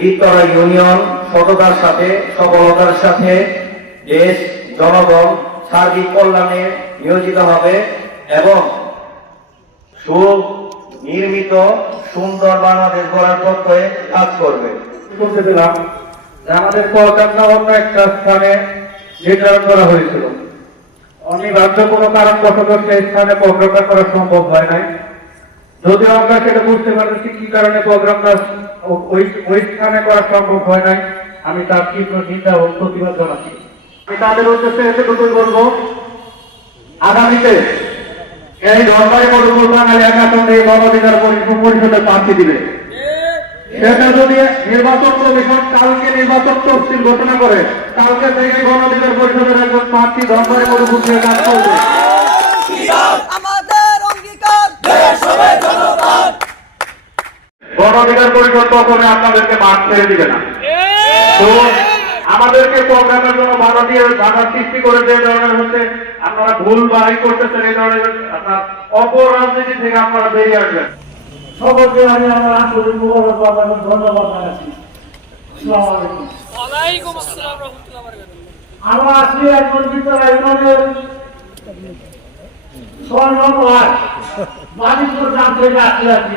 Birtala union সততার সাথে, সফলতার সাথে দেশ, জনগণ সার্বিক কল্যাণে নিয়োজিত হবে এবং সুনির্মিত সুন্দর বাংলাদেশ গড়ার পক্ষে কাজ করবে। করতে দিলাম আমাদের প্রোগ্রামটা অন্য একটা স্থানে নির্ধারণ করা হয়েছিল। অনিবার্য কোনো কারণবশত সেই স্থানে প্রোগ্রামটা করা সম্ভব হয় নাই। যদিও আমরা সেটা বুঝতে পারতেছি কি কারণে প্রোগ্রামটা ওই ওই স্থানে করা সম্ভব হয় নাই। আমি তার তীব্র চিন্তা ও প্রতিবাদ জানাচ্ছি। আমি তাদের উদ্দেশ্যে এতটুকুই বলব, আগামীতে এই দরবারে মধুপুর বাঙালি একাত্তর এই গণঅধিকার পরি- পরিষদের প্রার্থী দিবে। সেটা যদি নির্বাচন কমিশন কালকে নির্বাচন তফসিল ঘোষণা করে, কালকে থেকে গণঅধিকার পরিষদের একজন প্রার্থী দরবারে মধুপুর কাজ করবে আমাদের অঙ্গীকার গণঅধিকার পরিষদ কখনো আপনাদেরকে মাঠ ছেড়ে দিবে না। তো আমাদেরকে প্রোগ্রামের জন্য বাধা দিয়ে বাধা সৃষ্টি করে যে ধরনের হচ্ছে আপনারা ভুল বাড়ি করতেছেন এই ধরনের আপনার অপরাজনীতি থেকে আপনারা বেরিয়ে আসবেন। সকলকে আমি আমার আন্তরিক মোবারকবাদ ধন্যবাদ জানাচ্ছি। আমরা আছি একজন বিদ্যালয় ইউনিয়নের গ্রাম থেকে আসছি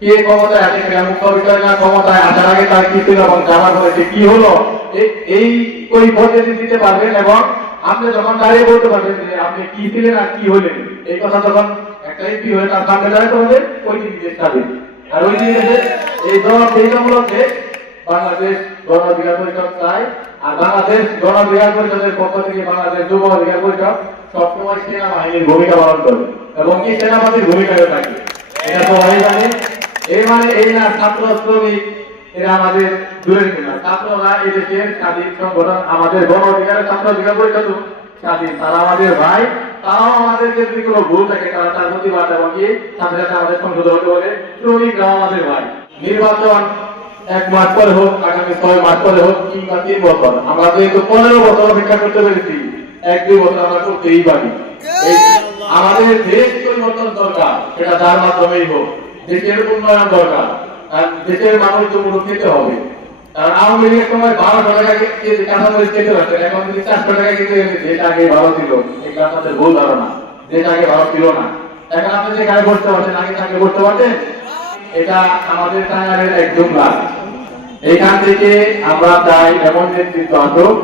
কে ক্ষমতায় আছে মুখ্য বিচারে না, ক্ষমতায় আসার আগে তার কি ছিল এবং হয়েছে কি হলো? এই- এই ওই ভোটে দিতে পারবেন এবং আপনি যখন দাঁড়িয়ে বলতে পারবেন যে আপনি কি ছিলেন আর কি হলেন, এই কথা যখন একটা এমপি হয়ে, তার সামনে দাঁড়াতে হবে, ওই জিনিস থাকবে আর ওই জিনিসে এই জবাবদিহিতামূলক বাংলাদেশ গণ অধিকার পরিষদ চায়, আর বাংলাদেশ গণ অধিকার পরিষদের পক্ষ থেকে বাংলাদেশ যুব অধিকার পরিষদ সবসময় সেনাবাহিনীর ভূমিকা পালন করে, এবং কি সেনাপতির ভূমিকা থাকে। এটা তো হয়ে জানে এই মানে এই না ছাত্র শ্রমিক এরা আমাদের দূরের কিনা ছাত্ররা এই দেশের স্বাধীন সংগঠন, আমাদের গণ অধিকারের ছাত্র অধিকার পরিষদ। স্বাধীন, তারা আমাদের ভাই, তারাও আমাদেরকে যদি কোনো ভুল থাকে, তারা তার প্রতিবাদ এবং কি সাথে সাথে আমাদের সংসদ হতে বলে, শ্রমিকরাও আমাদের ভাই। নির্বাচন এক মাস পরে হোক, আগামী ছয় মাস পরে হোক, কিংবা তিন বছর। আমরা যেহেতু পনেরো বছর অপেক্ষা করতে পেরেছি। এক, দুই বছর আমরা করতেই পারি। আমাদের দেশ পরিবর্তন দরকার, সেটা যার মাধ্যমেই হোক। দেশের উন্নয়ন দরকার। আর দেশের মানুষ তো মুখ হবে। কারণ আওয়ামী লীগের সময় বারোশো টাকা কেজি কাঁচামরিচ খেতে পারতেন এখন যদি চারশো টাকা কেজি দেশ আগে ভালো ছিল এটা আপনাদের ভুল ধারণা। দেশ আগে ভালো ছিল না। এখন আপনি যেখানে বসতে পারছেন, আগে তাকে বসতে পারতেন এটা আমাদের টাঙ্গারের একদম লাভ এখান থেকে আমরা চাই এমন নেতৃত্ব আসুক।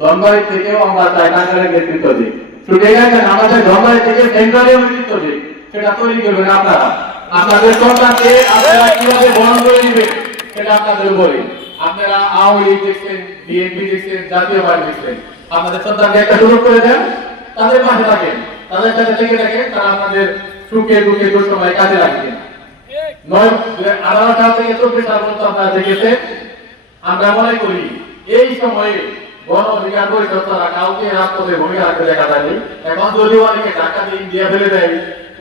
ধনবাড়ি থেকেও আমরা চাই টাঙ্গারের নেতৃত্ব দিই শুধু আমাদের ধনবাড়ি থেকে সেন্ট্রালের নেতৃত্ব দিই সেটা তৈরি করবেন আপনারা। আপনাদের সন্তানকে আপনারা কীভাবে বহন করে নেবেন, সেটা আপনাদের উপরে আপনারা আওয়ামী লীগ দেখছেন, বিএনপি দেখছেন, জাতীয় পার্টি দেখছেন। আপনাদের সন্তানকে একটা সুযোগ করে দেন, তাদের পাশে থাকেন। তাদের সাথে থেকে থাকেন, তারা আপনাদের সুখে দুঃখে দুঃসময় কাজে দেখেছেন। আমরা মনে করি, এই সময়ে গণ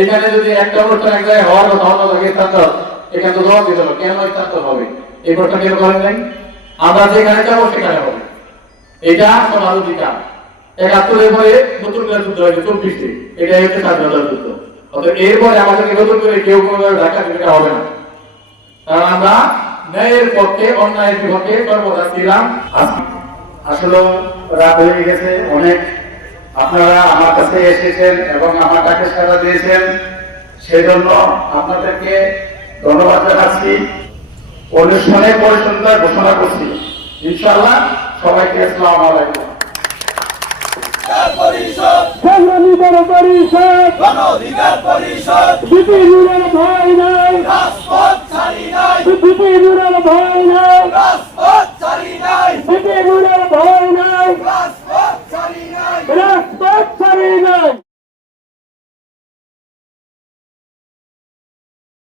এখানে যদি একটা অনুষ্ঠান এক জায়গায় হওয়ার কথা জায়গায় স্থানান্তর, এখানে তো দিতে হবে। কেন স্থানান্তর হবে? এই প্রশ্ন কেন করেন নাই? আমরা যেখানে যাব, সেখানে হবে। এটা সমাজ অধিকার একাত্তরের পরে নতুন করে যুদ্ধ হয়েছে এটাই হচ্ছে স্বাধীনতার যুদ্ধ। অতএব এরপরে আমাদেরকে নতুন করে কেউ কোনোভাবে দিতে হবে না। কারণ আমরা ন্যায়ের পক্ষে, অন্যায়ের বিপক্ষে সর্বদা ছিলাম। আসলে রাত হয়ে গেছে, অনেক আপনারা আমার কাছে এসেছেন এবং আমার কাছে সাড়া দিয়েছেন সেজন্য আপনাদেরকে ধন্যবাদ জানাচ্ছি। অনুষ্ঠানে পর্যন্ত ঘোষণা করছি। ইনশাআল্লাহ সবাইকে আসসালাম আলাইকুম। সংগ্রামী বড় পরিষদ।